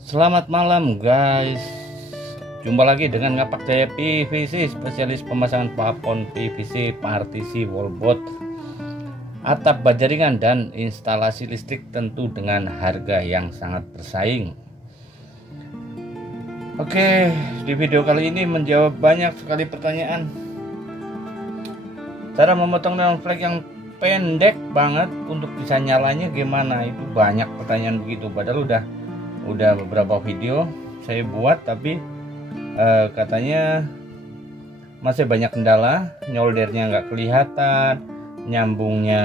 Selamat malam guys. Jumpa lagi dengan Ngapak Jaya PVC, spesialis pemasangan plafon PVC, partisi, wallboard, atap baja ringan dan instalasi listrik, tentu dengan harga yang sangat bersaing. Oke, di video kali ini menjawab banyak sekali pertanyaan. Cara memotong neon flag yang pendek banget untuk bisa nyalanya gimana? Itu banyak pertanyaan begitu, padahal udah beberapa video saya buat, tapi katanya masih banyak kendala, nyoldernya nggak kelihatan, nyambungnya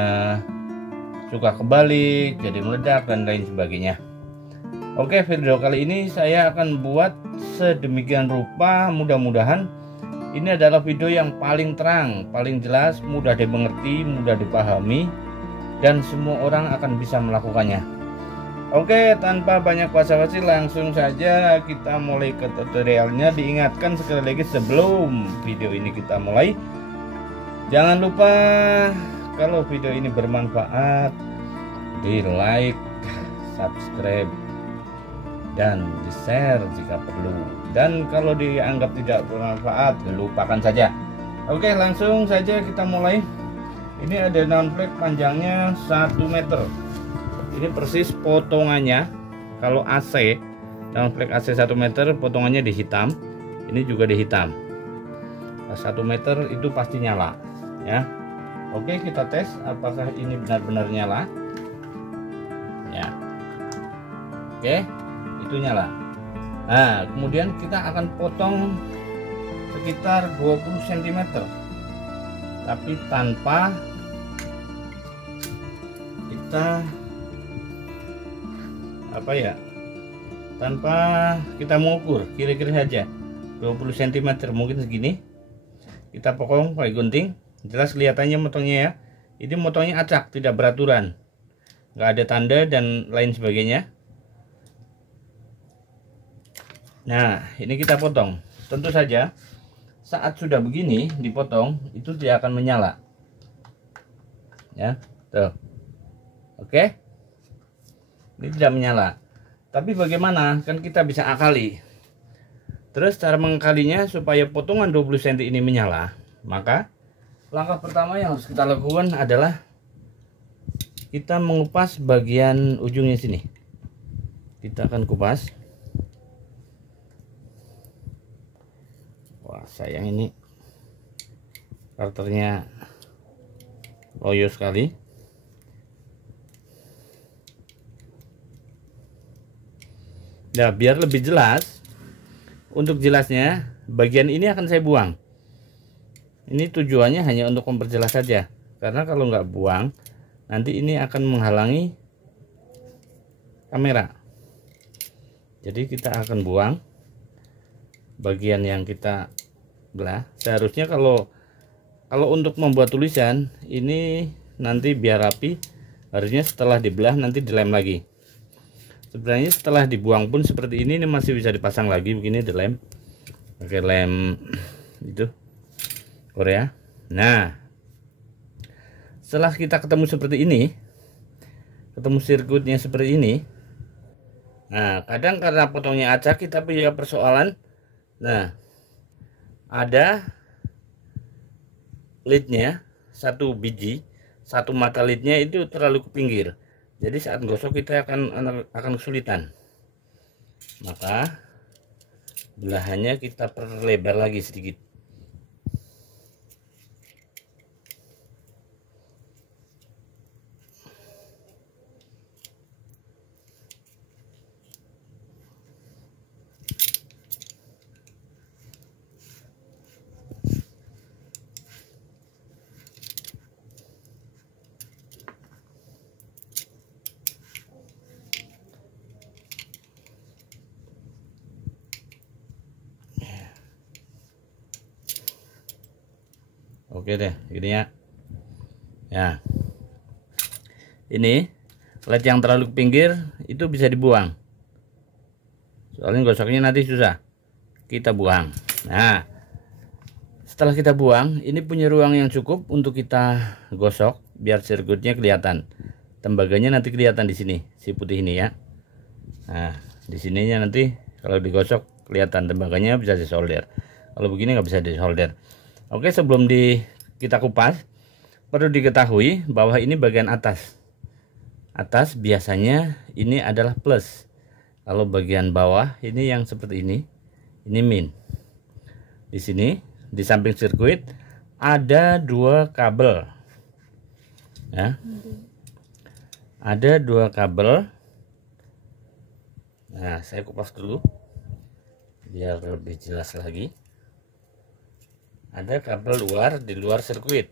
suka kebalik jadi meledak dan lain sebagainya. Oke, video kali ini saya akan buat sedemikian rupa, mudah-mudahan ini adalah video yang paling terang, paling jelas, mudah dimengerti, mudah dipahami, dan semua orang akan bisa melakukannya. Oke, tanpa banyak basa-basi langsung saja kita mulai ke tutorialnya. Diingatkan sekali lagi sebelum video ini kita mulai, jangan lupa kalau video ini bermanfaat di like, subscribe, dan di share jika perlu. Dan kalau dianggap tidak bermanfaat, lupakan saja. Oke, langsung saja kita mulai. Ini ada neon flag panjangnya 1 meter. Ini persis potongannya. Kalau AC, neon flag AC 1 meter, potongannya di hitam. Ini juga di hitam. 1 meter itu pasti nyala ya. Oke, kita tes apakah ini benar-benar nyala ya. Oke, itu nyala. Nah, kemudian kita akan potong sekitar 20 cm, tapi tanpa kita tanpa kita mengukur, kira-kira saja 20 cm, mungkin segini. Kita potong pakai gunting, jelas kelihatannya motongnya ya. Ini motongnya acak, tidak beraturan, nggak ada tanda dan lain sebagainya. Nah, ini kita potong. Tentu saja saat sudah begini dipotong, itu dia akan menyala ya, tuh. Oke, ini tidak menyala, tapi bagaimana, kan kita bisa akali. Terus cara mengakalinya supaya potongan 20 cm ini menyala, maka langkah pertama yang harus kita lakukan adalah kita mengupas bagian ujungnya sini. Kita akan kupas. Wah, sayang ini karternya loyo sekali. Nah, biar lebih jelas, untuk jelasnya bagian ini akan saya buang. Ini tujuannya hanya untuk memperjelas saja, karena kalau nggak buang nanti ini akan menghalangi kamera. Jadi kita akan buang bagian yang kita belah. Seharusnya kalau untuk membuat tulisan ini nanti biar rapi, harusnya setelah dibelah nanti dilem lagi. Sebenarnya setelah dibuang pun seperti ini masih bisa dipasang lagi begini, dilem pakai lem itu Korea. Nah, setelah kita ketemu seperti ini, ketemu sirkuitnya seperti ini, nah kadang karena potongnya acak kita punya persoalan. Nah, ada lidnya, satu biji, satu mata lidnya itu terlalu ke pinggir. Jadi saat gosok kita akan kesulitan. Maka belahannya kita perlebar lagi sedikit. Oke deh, gini ya. Ya, ini led yang terlalu ke pinggir itu bisa dibuang, soalnya gosoknya nanti susah. Kita buang. Nah, setelah kita buang, ini punya ruang yang cukup untuk kita gosok biar sirkuitnya kelihatan. Tembaganya nanti kelihatan di sini, si putih ini ya. Nah, di sininya nanti kalau digosok kelihatan tembakannya bisa disolder. Kalau begini nggak bisa disolder. Oke, sebelum kita kupas, perlu diketahui bahwa ini bagian atas. Atas biasanya ini adalah plus. Kalau bagian bawah ini yang seperti ini min. Di sini di samping sirkuit ada 2 kabel. Ya. Ada 2 kabel. Nah, saya kupas dulu biar lebih jelas lagi. Ada kabel luar di luar sirkuit,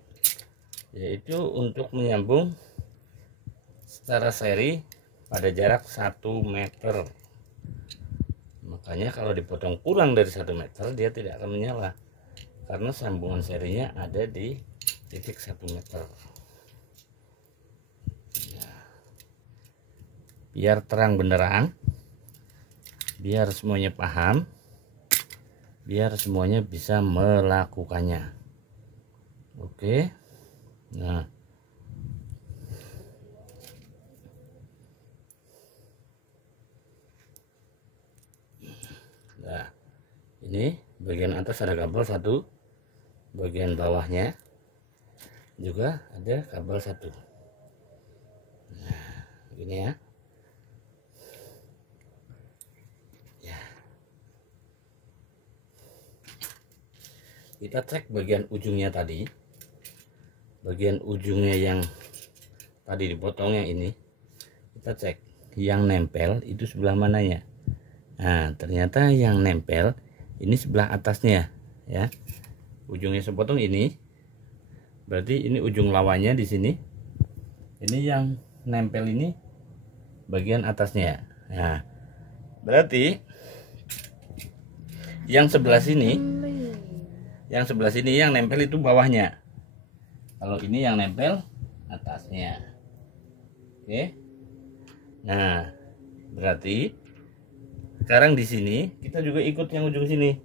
yaitu untuk menyambung secara seri pada jarak 1 meter. Makanya kalau dipotong kurang dari 1 meter dia tidak akan menyala, karena sambungan serinya ada di titik 1 meter. Biar terang benderang, biar semuanya paham, biar semuanya bisa melakukannya. Oke. Nah, ini bagian atas ada kabel 1, bagian bawahnya juga ada kabel 1. Nah, begini ya. Kita cek bagian ujungnya tadi, bagian ujungnya yang tadi dipotongnya ini, kita cek yang nempel itu sebelah mananya. Nah, ternyata yang nempel ini sebelah atasnya ya. Ujungnya sepotong ini, berarti ini ujung lawannya di sini. Ini yang nempel ini bagian atasnya. Nah, berarti yang sebelah sini, yang nempel itu bawahnya. Kalau ini yang nempel atasnya. Oke. Nah, berarti sekarang di sini kita juga ikut yang ujung sini.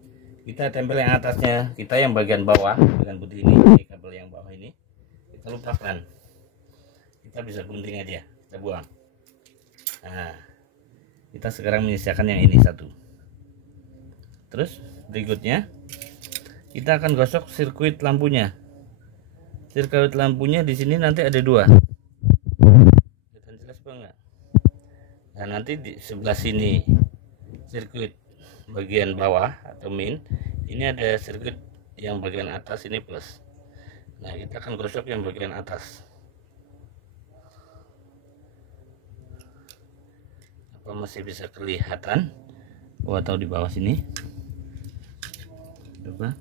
Kita tempel yang atasnya, kita yang bagian bawah, bagian putih ini kabel yang bawah ini kita lupakan. Kita bisa gunting aja, kita buang. Nah, kita sekarang menyisakan yang ini 1. Terus berikutnya kita akan gosok sirkuit lampunya. Sirkuit lampunya di sini nanti ada 2. Kelihatan jelas banget. Nah, nanti di sebelah sini sirkuit bagian bawah atau min, ini ada sirkuit yang bagian atas ini plus. Nah, kita akan gosok yang bagian atas. Apa masih bisa kelihatan? Atau di bawah sini? Coba.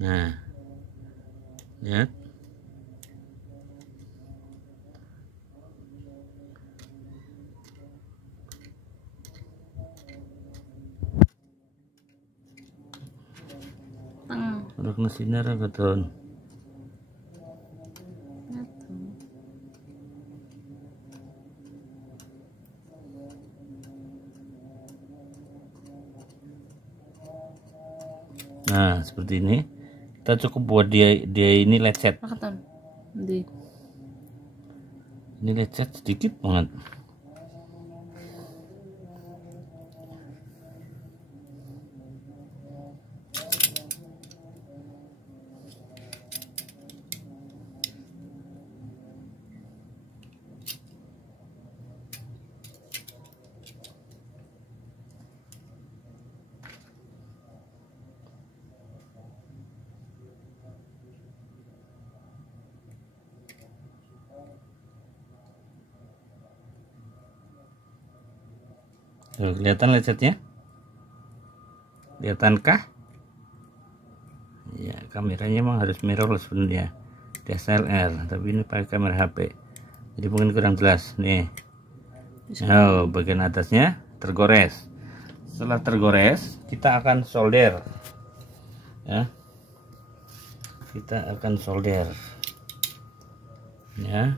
Nah, lihat. Udah kena sinar betul. Nah, seperti ini. Kita cukup buat dia ini lecet. Ini lecet sedikit banget. Tuh, kelihatan lecetnya? Kelihatankah? Ya, kameranya emang harus mirrorless sebenarnya. DSLR, tapi ini pakai kamera HP. Jadi mungkin kurang jelas. Nih. Oh, bagian atasnya tergores. Setelah tergores, kita akan solder. Ya. Kita akan solder. Ya.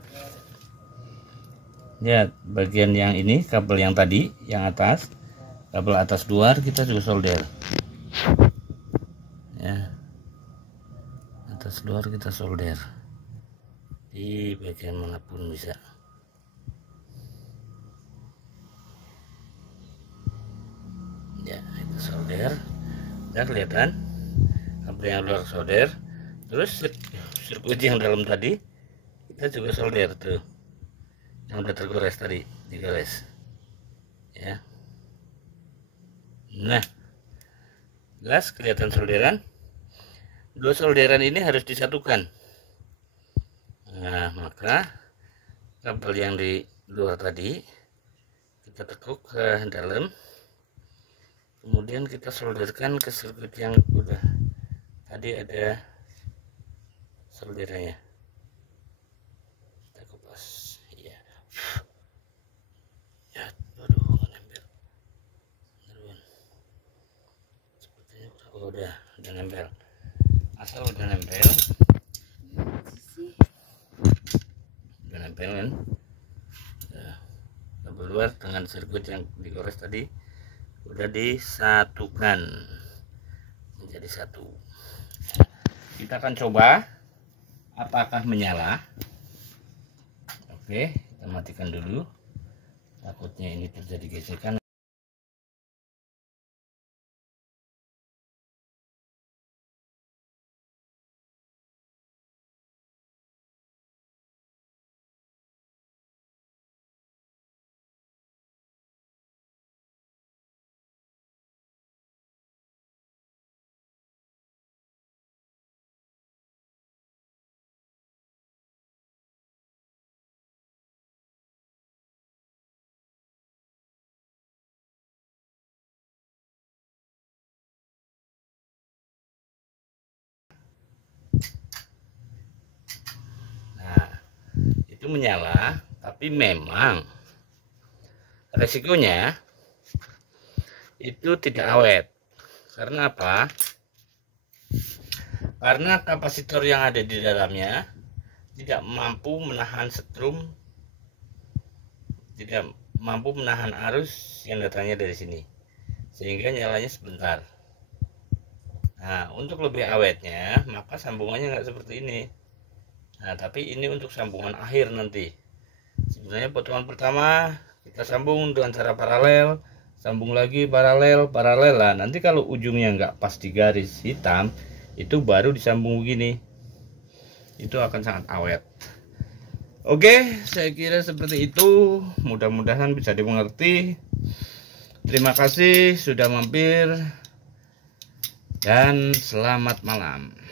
Lihat bagian yang ini, kabel yang tadi yang atas, kabel atas luar kita juga solder ya, atas luar kita solder. di bagian manapun bisa. Ya, itu solder. Udah kelihatan kabel yang luar solder. Terus sirkuit yang dalam tadi kita juga solder tuh, yang udah tergores tadi, digores ya. Nah, jelas kelihatan solderan. Dua solderan ini harus disatukan. Nah, maka kabel yang di luar tadi kita tekuk ke dalam, kemudian kita solderkan ke sirkuit yang udah tadi ada solderannya. Kita kupas ya. Ya, aduh, nempel. Sepertinya udah nempel. Asal udah nempel kan, kabel luar dengan sirkuit yang digores tadi udah disatukan menjadi satu. Kita akan coba apakah menyala. Oke, kita matikan dulu, takutnya ini terjadi gesekan. Itu menyala, tapi memang resikonya itu tidak awet. Karena apa? Karena kapasitor yang ada di dalamnya tidak mampu menahan setrum, tidak mampu menahan arus yang datangnya dari sini, sehingga nyalanya sebentar. Nah, untuk lebih awetnya maka sambungannya nggak seperti ini. Nah, tapi ini untuk sambungan akhir nanti. Sebenarnya potongan pertama kita sambung dengan cara paralel, sambung lagi paralel lah. Nanti kalau ujungnya nggak pas di garis hitam, itu baru disambung begini. Itu akan sangat awet. Oke, saya kira seperti itu. Mudah-mudahan bisa dimengerti. Terima kasih sudah mampir dan selamat malam.